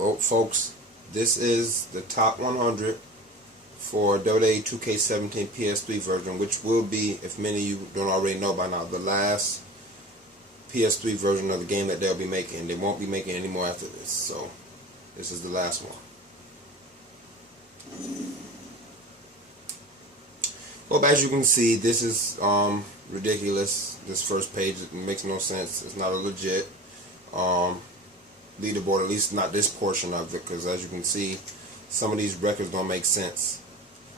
Well, folks, this is the top 100 for WWE 2K17 PS3 version, which will be, if many of you don't already know by now, the last PS3 version of the game that they'll be making. They won't be making any more after this, so this is the last one. Well, as you can see, this is ridiculous. This first page, it makes no sense. It's not a legit leaderboard, at least not this portion of it, because as you can see, some of these records don't make sense.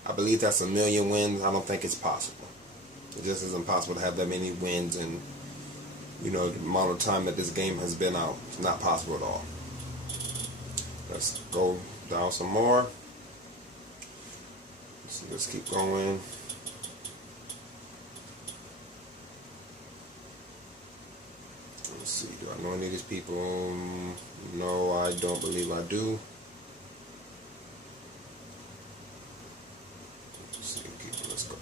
I believe that's 1 million wins. I don't think it's possible. It just isn't possible to have that many wins in, you know, the amount of time that this game has been out. It's not possible at all. Let's go down some more. Let's keep going. Let's see, do I know any of these people? No, I don't believe I do. Let's see, let's go.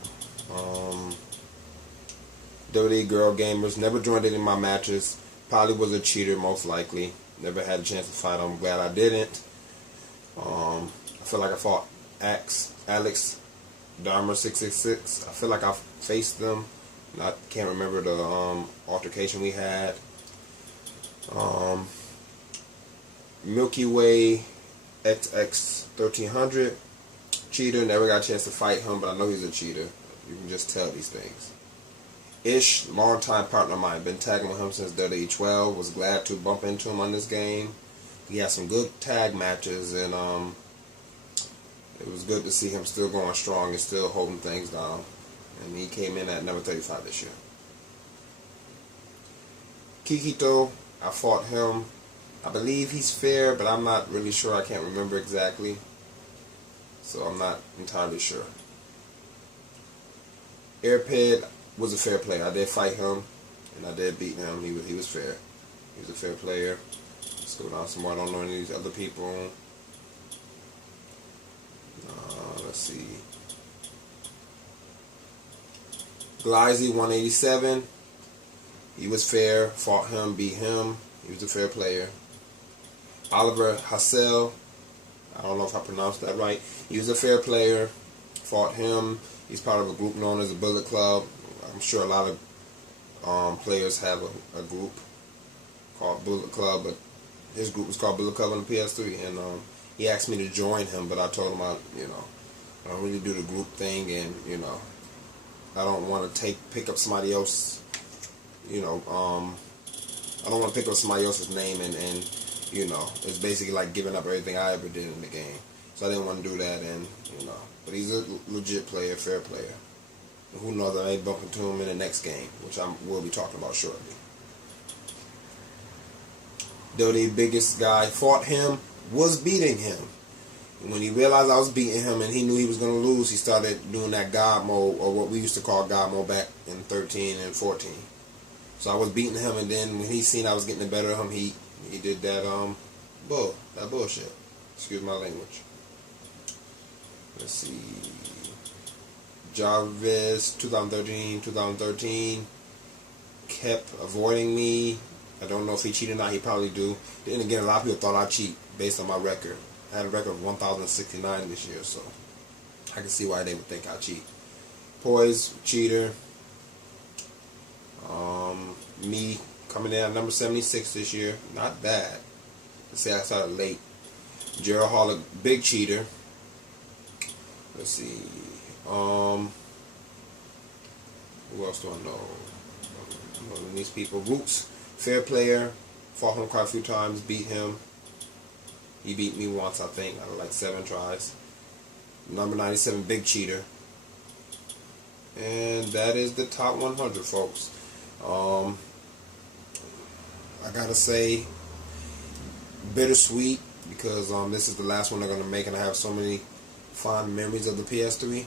WWE Girl Gamers, never joined any of my matches. Probably was a cheater, most likely. Never had a chance to fight. I'm glad I didn't. I feel like I fought Alex Dharma 666. I feel like I faced them. I can't remember the altercation we had. Milky Way XX 1300, cheater. Never got a chance to fight him, but I know he's a cheater. You can just tell these things. Ish, long-time partner of mine, been tagging with him since WWE 12. Was glad to bump into him on this game. He had some good tag matches, and it was good to see him still going strong and still holding things down. And he came in at number 35 this year. Kikito, I fought him. I believe he's fair, but I'm not really sure. I can't remember exactly. So I'm not entirely sure. Airped was a fair player. I did fight him, and I did beat him. He was fair. He was a fair player. Let's go down some more. I don't know any of these other people. Let's see. Glyzy 187. He was fair. Fought him, beat him. He was a fair player. Oliver Hassel. I don't know if I pronounced that right. He was a fair player. Fought him. He's part of a group known as the Bullet Club. I'm sure a lot of players have a group called Bullet Club, but his group was called Bullet Club on the PS3, and he asked me to join him, but I told him I don't really do the group thing, and I don't want to pick up somebody else. I don't want to pick up somebody else's name and it's basically like giving up everything I ever did in the game. So I didn't want to do that, and but he's a legit player, fair player. And who knows, I may bump into him in the next game, which I will be talking about shortly. Though the biggest guy, fought him, was beating him. And when he realized I was beating him and he knew he was going to lose, he started doing that God mode, or what we used to call God mode back in 13 and 14. So I was beating him, and then when he seen I was getting the better of him, he did that bullshit. Excuse my language. Let's see. Jarvis 2013 kept avoiding me. I don't know if he cheated or not. He probably do. Then again, a lot of people thought I cheat based on my record. I had a record of 1,069 this year, so I can see why they would think I cheat. Poise, cheater. Me coming in at number 76 this year. Not bad. Let's say I started late. Gerald Holick, big cheater. Let's see. Who else do I know? These people. Roots, fair player. Fought him quite a few times. Beat him. He beat me once, I think. I had like 7 tries. Number 97, big cheater. And that is the top 100, folks. I gotta say, bittersweet, because this is the last one they're gonna make, and I have so many fond memories of the PS3.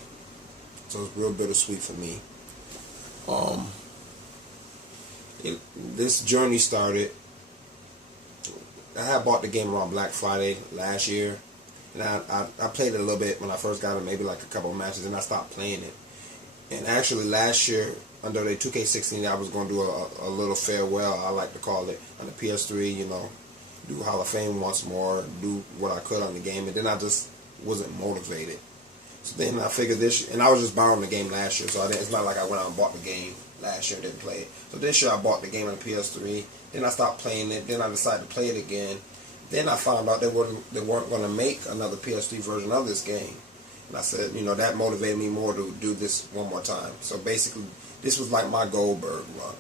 So it's real bittersweet for me. This journey started. I had bought the game around Black Friday last year, and I played it a little bit when I first got it, maybe like a couple of matches, and I stopped playing it. And actually last year, under the 2K16, I was going to do a little farewell, I like to call it, on the PS3, do Hall of Fame once more, do what I could on the game, and then I just wasn't motivated. So then I figured this, and I was just borrowing the game last year, so it's not like I went out and bought the game last year and didn't play it. So this year I bought the game on the PS3, then I stopped playing it, then I decided to play it again. Then I found out they weren't going to make another PS3 version of this game. And I said, that motivated me more to do this one more time. So basically, this was like my Goldberg run.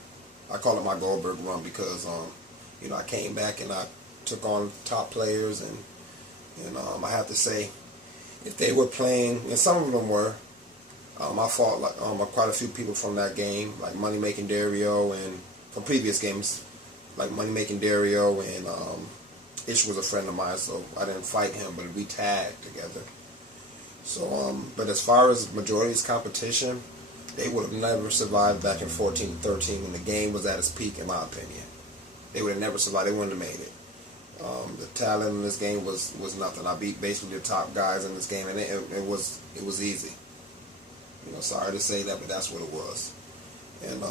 I call it my Goldberg run because, I came back and I took on top players, and I have to say, if they were playing, and some of them were, I fought like quite a few people from that game, like Money Making Dario, and from previous games, like Money Making Dario, and Ish was a friend of mine, so I didn't fight him, but we tagged together. So, but as far as majority's competition, they would have never survived back in 14-13 when the game was at its peak, in my opinion. They would have never survived. They wouldn't have made it. The talent in this game was nothing. I beat basically the top guys in this game, and it was easy. Sorry to say that, but that's what it was. And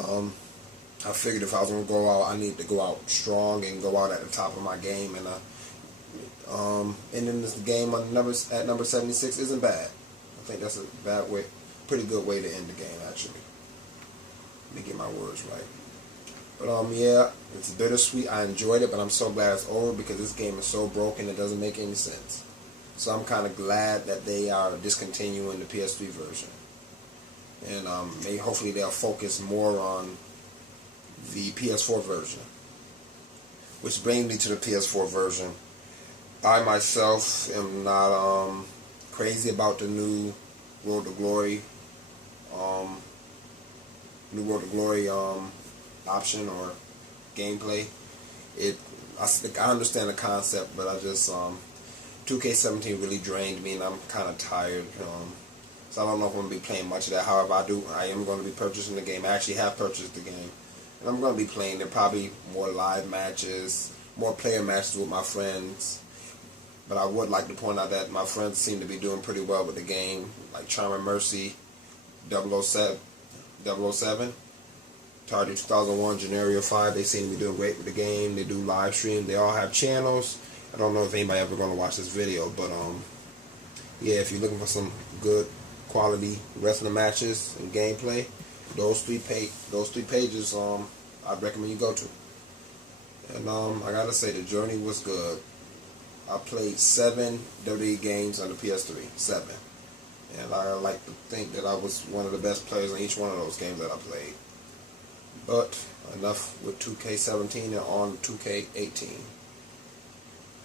I figured if I was going to go out, I needed to go out strong and go out at the top of my game. And ending this game at number 76 isn't bad. I think that's a pretty good way to end the game, actually. Let me get my words right. But yeah, it's bittersweet. I enjoyed it, but I'm so glad it's over because this game is so broken it doesn't make any sense. So I'm kind of glad that they are discontinuing the PS3 version. And maybe hopefully they'll focus more on the PS4 version. Which brings me to the PS4 version. I myself am not crazy about the new Road to Glory option or gameplay. I understand the concept, but I just 2K17 really drained me, and I'm kind of tired. So I don't know if I'm going to be playing much of that. However, I am going to be purchasing the game. I actually have purchased the game, and I'm going to be playing there. Probably more live matches, more player matches with my friends. But I would like to point out that my friends seem to be doing pretty well with the game, like Charm and Mercy, 007, Target 2001, Genario 5. They seem to be doing great with the game. They do live stream. They all have channels. I don't know if anybody ever going to watch this video, but yeah, if you're looking for some good quality wrestling matches and gameplay, those three pages I'd recommend you go to. And I gotta say, the journey was good. I played 7 WWE games on the PS3, 7, and I like to think that I was one of the best players in each one of those games that I played. But enough with 2K17 and on 2K18.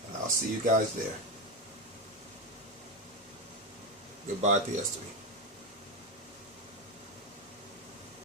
And I'll see you guys there. Goodbye, PS3.